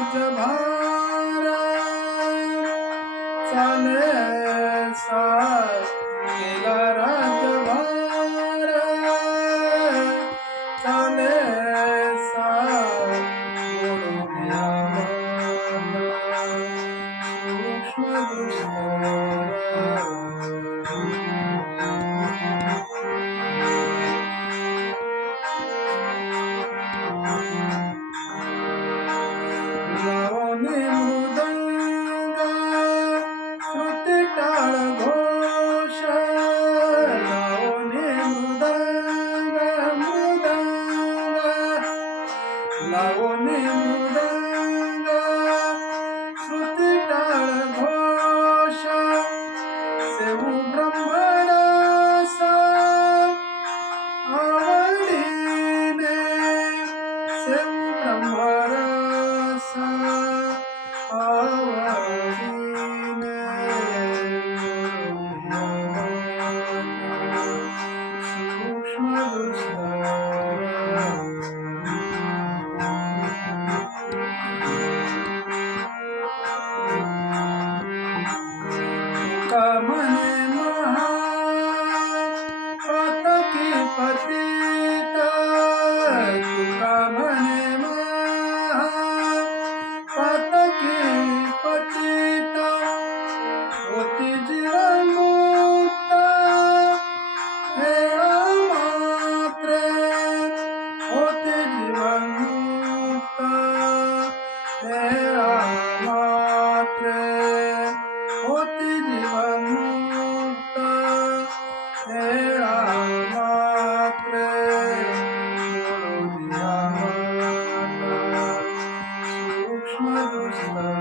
राज्यभार चाले सार केला राज्यभार चाले सार मोडून यावं सूक्ष्म दुस्तर लावणे मृदंग श्रुती टाळ घोष लावणे मृदंग लावणे मृदंग श्रुती टाळ घोष सेवू ब्रह्मरस आवडीने सेवू ब्रह्मरस आवडीने सूक्ष्म दुस्तर तुका म्हणे महापातकी पतित तुका म्हणे महापातकी पतित होती जीवमुक्त हेळा मात्रे होती जीवमुक्त हेळा मात्रे होती जीवमुक्त हेळा मात्रे मोडून यावं सूक्ष्म दुस्तर